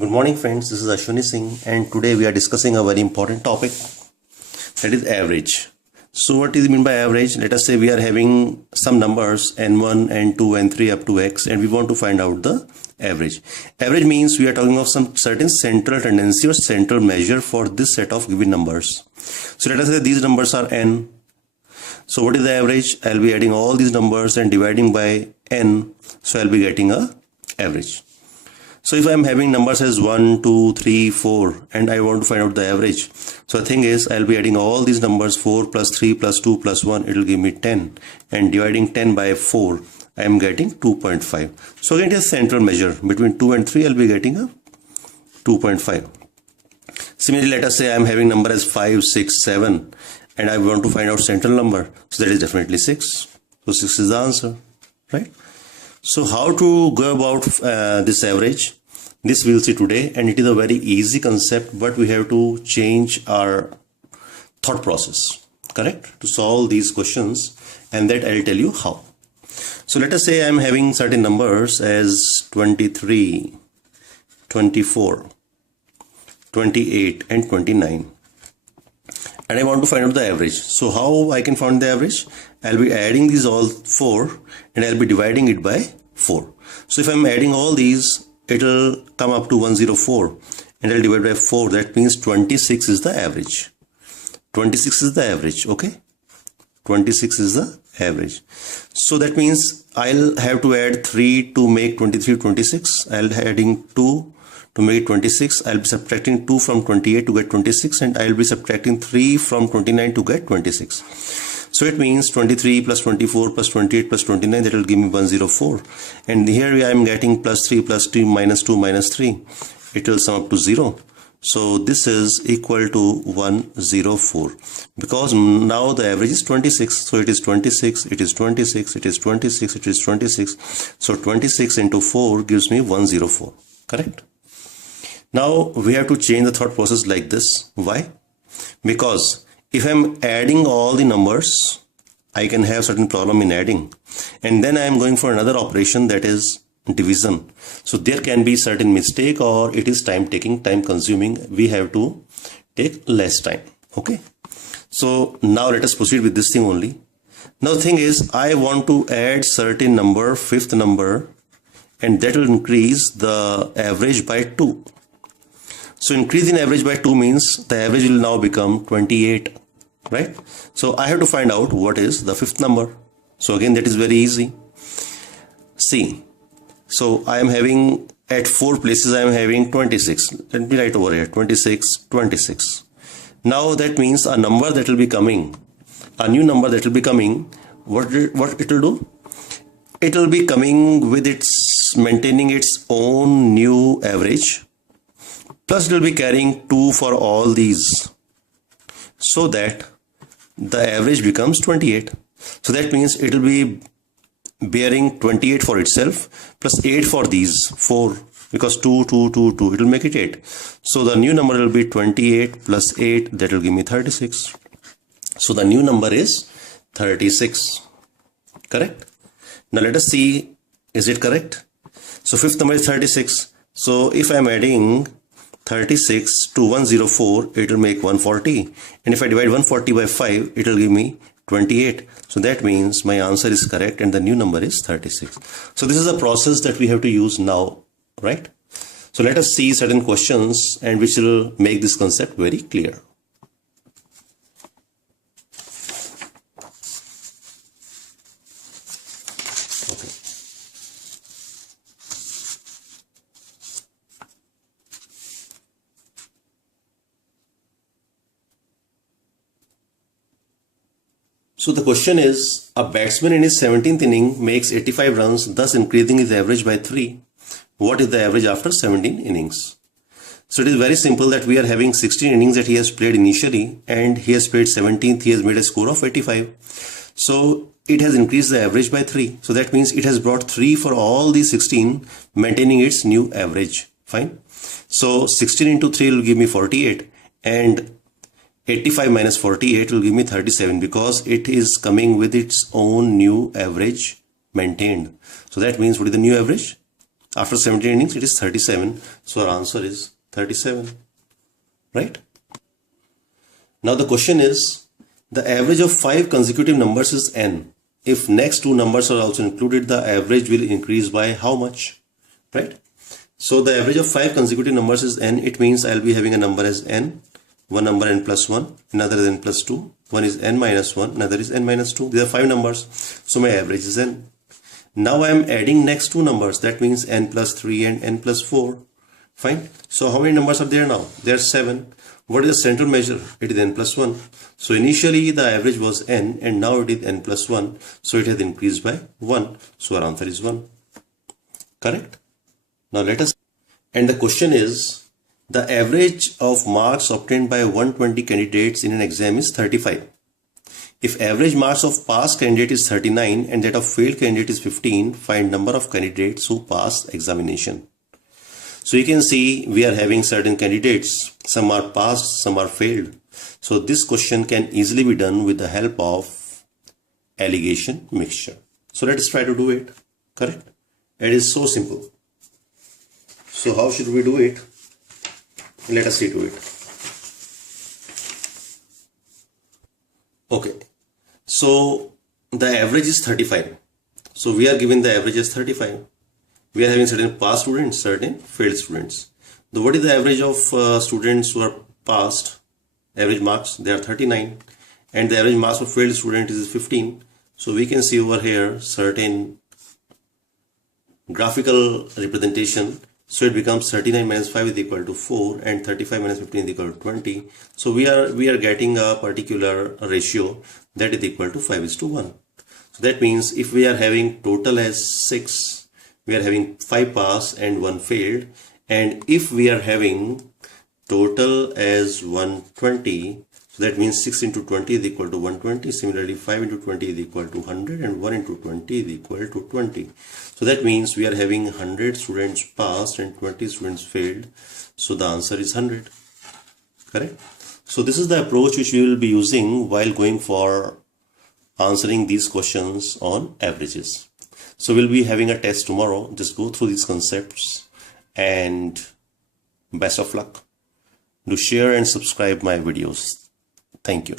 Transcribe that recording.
Good morning friends, this is Ashwani Singh and today we are discussing a very important topic, that is average. So what is mean by average? Let us say we are having some numbers n1, n2, n3 up to x and we want to find out the average. Average means we are talking of some certain central tendency or central measure for this set of given numbers. So let us say these numbers are n. So what is the average? I'll be adding all these numbers and dividing by n. So I'll be getting a average. So if I'm having numbers as 1, 2, 3, 4 and I want to find out the average. So the thing is I'll be adding all these numbers 4 plus 3 plus 2 plus 1, it will give me 10 and dividing 10 by 4 I am getting 2.5. So again it is central measure between 2 and 3 I'll be getting a 2.5. Similarly let us say I'm having number as 5, 6, 7 and I want to find out central number. So that is definitely 6. So 6 is the answer, right? So how to go about this average? This we'll see today, and it is a very easy concept, but we have to change our thought process, correct? To solve these questions, and that I'll tell you how. So let us say I'm having certain numbers as 23, 24, 28 and 29. And I want to find out the average. So how I can find the average? I'll be adding these all 4 and I'll be dividing it by 4. So if I'm adding all these, it'll come up to 104 and I'll divide by 4. That means 26 is the average. 26 is the average, okay? 26 is the average. So that means I'll have to add 3 to make 23, 26. I'll be adding 2 to make 26. I'll be subtracting 2 from 28 to get 26 and I'll be subtracting 3 from 29 to get 26. So it means 23 plus 24 plus 28 plus 29, that will give me 104. And here I am getting plus 3 plus 2 minus 2 minus 3. It will sum up to 0. So this is equal to 104 because now the average is 26. So it is 26, it is 26, it is 26, it is 26. So 26 into 4 gives me 104, correct? Now we have to change the thought process like this. Why? Because if I'm adding all the numbers, I can have certain problem in adding. And then I am going for another operation, that is division. So there can be certain mistake or it is time taking, time consuming. We have to take less time. Okay. So now let us proceed with this thing only. Now the thing is I want to add certain number, fifth number, and that will increase the average by 2. So increase in average by 2 means the average will now become 28, right? So I have to find out what is the fifth number. So again, that is very easy. See, so I am having at 4 places, I am having 26. Let me write over here, 26, 26. Now that means a number that will be coming, a new number that will be coming, what it will do? It will be coming with its, maintaining its own new average. Plus it will be carrying 2 for all these, so that the average becomes 28. So that means it will be bearing 28 for itself plus 8 for these 4, because 2, 2, 2, 2, it will make it 8. So the new number will be 28 plus 8, that will give me 36. So the new number is 36, correct? Now let us see, is it correct? So fifth number is 36. So if I am adding 36 to 104, it will make 140, and if I divide 140 by 5, it will give me 28. So that means my answer is correct and the new number is 36. So this is a process that we have to use now, right? So let us see certain questions and which will make this concept very clear. So the question is, a batsman in his 17th inning makes 85 runs, thus increasing his average by 3. What is the average after 17 innings? So it is very simple that we are having 16 innings that he has played initially and he has played 17th, he has made a score of 85. So it has increased the average by 3. So that means it has brought 3 for all these 16, maintaining its new average. Fine. So 16 into 3 will give me 48 and 85 minus 48 will give me 37 because it is coming with its own new average maintained. So that means what is the new average? After 17 innings, it is 37. So our answer is 37, right? Now the question is, the average of 5 consecutive numbers is n. If next 2 numbers are also included, the average will increase by how much, right? So the average of 5 consecutive numbers is n. It means I'll be having a number as n, one number n plus 1, another is n plus 2, one is n minus 1, another is n minus 2. These are 5 numbers, so my average is n. Now I am adding next 2 numbers, that means n plus 3 and n plus 4. Fine. So how many numbers are there now? There are 7. What is the central measure? It is n plus 1. So initially the average was n and now it is n plus 1. So it has increased by 1. So our answer is 1. Correct? Now let us. And the question is, the average of marks obtained by 120 candidates in an exam is 35. If average marks of passed candidate is 39 and that of failed candidate is 15, find number of candidates who passed examination. So you can see we are having certain candidates. Some are passed, some are failed. So this question can easily be done with the help of alligation mixture. So let us try to do it. Correct? It is so simple. So how should we do it? Let us see to it. Okay. So the average is 35. So we are given the average as 35. We are having certain passed students, certain failed students. So what is the average of students who are passed? Average marks, they are 39. And the average marks of failed student is 15. So we can see over here certain graphical representation. So it becomes 39 minus 5 is equal to 4 and 35 minus 15 is equal to 20. So we are getting a particular ratio that is equal to 5:1. So that means if we are having total as 6, we are having 5 pass and 1 failed. And if we are having total as 120, so that means 6 into 20 is equal to 120. Similarly, 5 into 20 is equal to 100 and 1 into 20 is equal to 20. So that means we are having 100 students passed and 20 students failed. So the answer is 100. Correct? So this is the approach which we will be using while going for answering these questions on averages. So we'll be having a test tomorrow. Just go through these concepts and best of luck. Do share and subscribe my videos. Thank you.